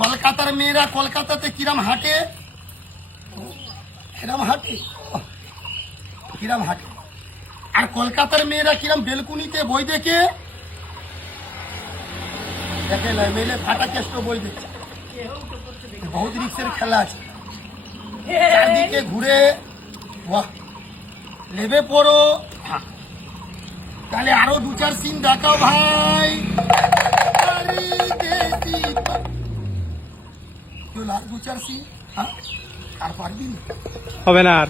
কলকাতার মেয়েরা কলকাতাতে কিরাম হাঁটে, কিরাম হাঁটে। আর কলকাতার মেয়েরা কিরাম বেলকুনিতে বই দেখে মেলে ফাটা কেষ্ট বই দেখছে। বহুত রিক্সের খেলা আছে, চারদিকে ঘুরে বাহ লেবে পড়ো। তাহলে আরো দু চার সিন দেখাও ভাই। দু চার সিন আর পারবি হবে না। আর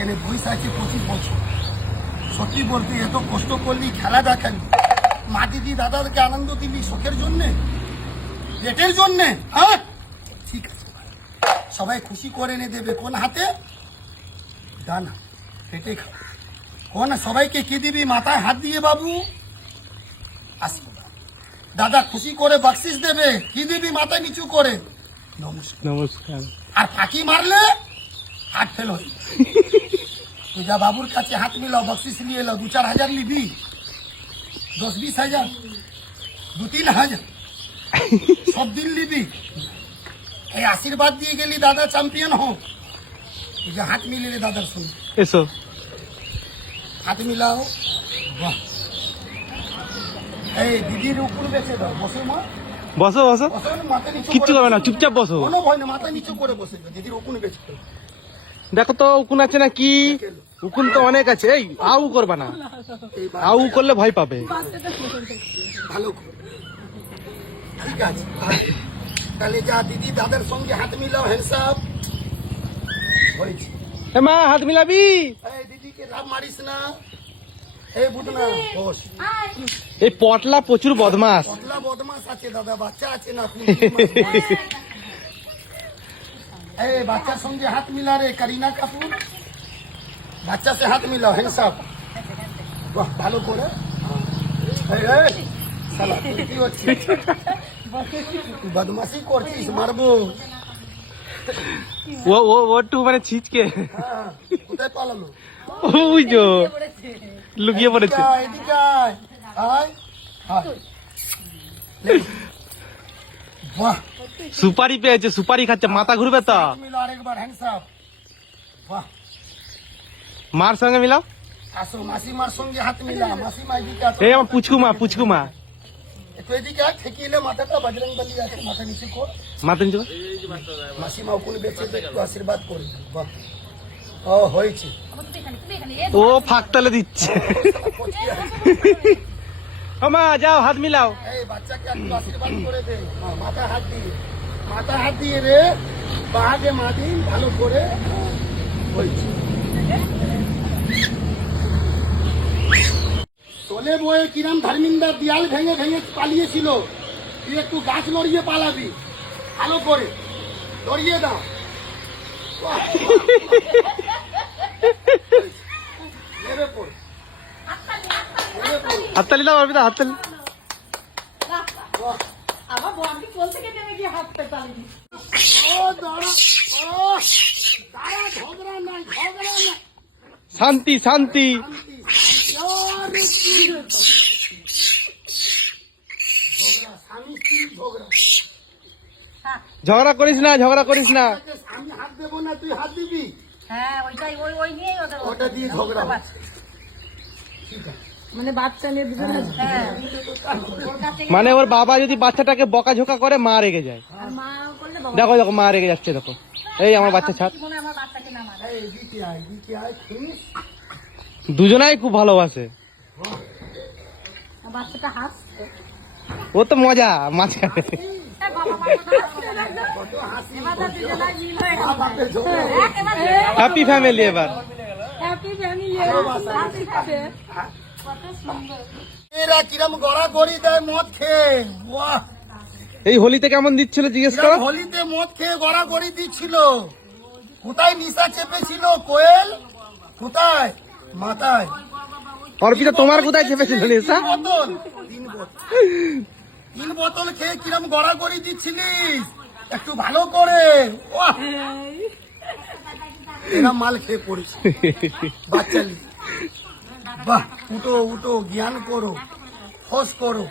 এনে বয়স আছে 25 বছর। সত্যি বলতে এত কষ্ট করলি, খেলা দেখালি, মা দিদি দাদাকে আনন্দ দিলি শখের জন্যে, পেটের জন্যে। হ্যাঁ ঠিক আছে, সবাই খুশি করে এনে দেবে। কোন হাতে? ডানা পেটে খা। কোন সবাইকে কি দিবি? মাথায় হাত দিয়ে বাবু আসবো। দাদা খুশি করে বকশিস দেবে, কি দিবি? মাথায় নিচু করে নমস্কার। নমস্কার। আর ফাঁকি মারলে হাত ফেল হয়ে তুই যা বাবুর কাছে হাত মিলাও, বকশিস নিয়ে এলো। 2-4 হাজার নিবি, 10-20 হাজার, 2-3 হাজার সব দিন নিবি। এই আশীর্বাদ দিয়ে গেলি দাদা চ্যাম্পিয়ন হোক। তুই যে হাত মিলিয়ে দাদার সঙ্গে এসো হাত মিলাও। বাহ, এই দিদির উপর বেঁচে দাও। বসো মা, বসো বসো, বসো, মাথা নিচু কিচ্ছু করে হবে না, বসো। চুপচাপ বসো। কোনো ভয় না, মাথা নিচু করে বসে যাও। দিদির উকুন বেঁচে দাও। দেখো তো উকুন আছে নাকি? উকুন তো অনেক আছে। এই আউ করবা না, আউ করলে ভয় পাবে। ভালো করে। ঠিক আছে, তাহলে যা দিদি দাদার সঙ্গে হাত মিলাও। হ্যান্ডসাপ হয়েছে। এ মা হাত মিলাবি। এই দিদিকে লাভ মারিস না। এই বুঝনা বস। এই পটলা প্রচুর বদমাস। পটলা বদমাস আছে দাদা, বাচ্চা আছে না। এই বাচ্চার সঙ্গে হাত মিলা রে করিনা কাপুর। বাচ্চা সে হাত মিলাও। হ্যান্ডসাপ বাহ, ভালো করে। এই শালা তুই কি হচ্ছিস? তুই বদমাশি করছিস, মারবো। ও ও ও একটু মানে ছিচকে হ্যাঁ, কোথায় পালালো? ওই যে লুকিয়ে পড়েছে। এদিকে আয়, আয়, আয়। লে। বাহ, সুপারি পেয়েছে, সুপারি খাচ্ছে, মাথা ঘুরবে তো। হাত মিলাও আরেকবার। হ্যান্ডসাপ বাহ। মার সঙ্গে মিলাও। আসো মাসিমার সঙ্গে হাত মিলা। মাসিমা এদিকে আসো। এই আমার পুচকুমা, পুচকুমা একটু এদিকে আয়, ঠেকিয়ে মাথাটা। বজরং বলি আছে, মাথা নিচু কর। মাথা নিচে। মাসিমা ওখানে বেঁচে একটু আশীর্বাদ করে দিন। বাহ, ও হয়েছে। ও ফাঁক তালে দিচ্ছে। ও মা যাও হাত মিলাও। এই বাচ্চাকে একটু আশীর্বাদ করে দে। মাথা হাত দিয়ে, মাথা হাত দিয়ে রে। বাহাগে মা দিন ভালো করে। হয়েছে। চলে বয়ে কিরাম ধর্মিন্দার দেয়াল ভেঙে ভেঙে পালিয়েছিল। তুই একটু গাছ লড়িয়ে পালাবি, ভালো করে লড়িয়ে দাও। নেমে পড়, নেমে পড়। হাততালি দাও অর্পিতা, হাততালি। ও দাঁড়া, ও দাঁড়া, ঝগড়া নাই, ঝগড়া নাই। শান্তি শান্তি। স্বামী স্ত্রী ঝগড়া। ঝগড়া করিস না, ঝগড়া করিস না। আমি হাত দেবো না, তুই হাত দিবি। হ্যাঁ ওইটাই ওই নিয়েই ওটা দিয়ে ঝগড়া হচ্ছে। ঠিক আছে, মানে বাচ্চা নিয়ে দুজনে মানে ওর বাবা যদি বাচ্চাটাকে বকাঝোকা করে, মা রেগে যায়। আর মা করলে দেখো দেখো মা রেগে যাচ্ছে, দেখো। এই আমার বাচ্চা ছাড়। মনে হয় আমার বাচ্চাকে না মারে। এই এদিকে আয়, এদিকে আয়, ফিনিশ। দুজনাই খুব ভালোবাসে। আর বাচ্চাটা হাসছে। ও তো মজা মাঝখানে। কত হাসি। এবার দুজনে মিল হয়ে মা বাপের ঝগড়া। হ্যাপি ফ্যামিলি এবার। Happy family. কত সুন্দর। এরা কিরম গড়াগড়ি দেয় মদ খেয়ে। বাহ, এই হোলিতে কেমন দিচ্ছিল জিজ্ঞেস করো। কিরম হোলিতে মদ খেয়ে গড়াগড়ি দিচ্ছিল। কোথায় নিশা চেপেছিল কোয়েল? কোথায়? মাথায়। অর্পিতা তোমার কোথায় চেপেছিল নেশা? 3 বোতল খেয়ে কিরম গড়াগড়ি দিচ্ছিলিস, একটু ভালো করে। বাহ, এরা মাল খেয়ে পড়েছে বাচ্চা নিয়ে। বাহ, উঠো উঠো, জ্ঞান করো, ফোস করো।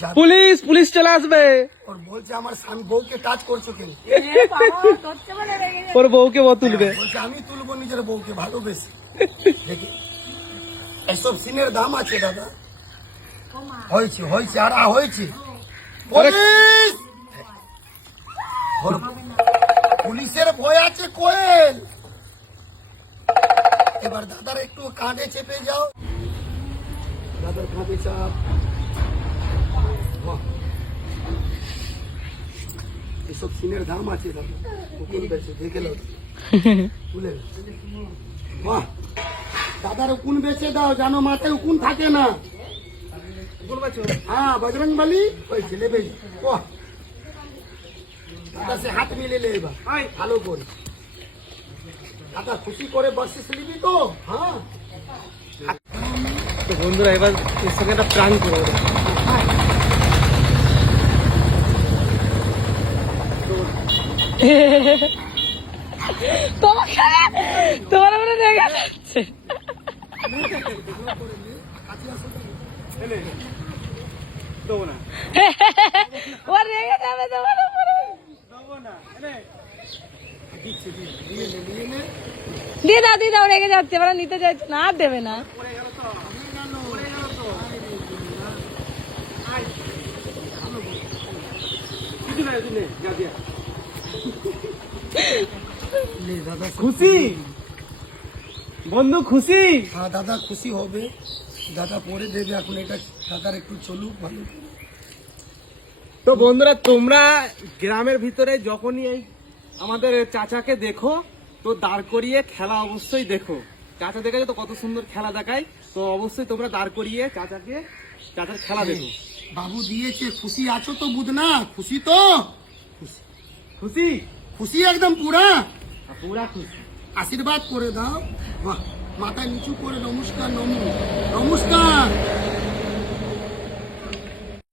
যা- পুলিশ পুলিশ চলে আসবে। ওর বলছে আমার স্বামী বউকে টাচ করছো কেন? এ বাবা, ধরতে বলে রেগে গেছে। ওর বউকে ও তুলবে। বলছে আমি তুলবো নিজের বউকে, ভালোবেসে। দেখি এসব সিনের দাম আছে দাদা। হয়েছে হয়েছে আর হয়েছে। পুলিশ! ওর- পুলিশের ভয় আছে কোয়েল। এবার দাদার একটু কাঁধে চেপে যাও, দাদার কাঁধে চাপ। বাহ। এসব সিনের দাম আছে দাদা, উকিল বেশি দেখে লো, তুলে নাও। বাহ, দাদার উকুন বেচে দাও, জানো মাথায় উকুন থাকে না। হ্যাঁ, বজরং বলি হয়েছে, লেবে যাও। বাহ, দাদা সে হাত মিলে লে এবার ভালো করে। দাদা খুশি করে বসিস নিবি তো? হ্যাঁ, তো বন্ধুরা এবার এর সঙ্গে একটা প্রাণ করে দেবো। তোমাকে তোমার মনে রেগে যাচ্ছে। ও রেগে যাবে তোমার উপরে। দিয়ে দাও রেগে যাচ্ছে, এবার নিতে চাইছে না, আর দেবে না। লে দাদা। খুশি বন্ধু, খুশি? হ্যাঁ দাদা খুশি হবে, দাদা পরে দেবে, এখন এটা দাদার একটু চলুক ভালো। তো বন্ধুরা তোমরা গ্রামের ভিতরে যখনই এই আমাদের চাচাকে দেখো তো দাঁড় করিয়ে খেলা অবশ্যই দেখো। চাচা দেখে তো কত সুন্দর খেলা দেখায়, তো অবশ্যই তোমরা দাঁড় করিয়ে চাচার খেলা দেখো। বাবু দিয়েছে, খুশি আছো তো বুধনা? খুশি তো? খুশি? খুশি একদম পুরা? পুরা খুশি। আশীর্বাদ করে দাও। বাহ, মাথা নিচু করে নমস্কার, নমস্কার।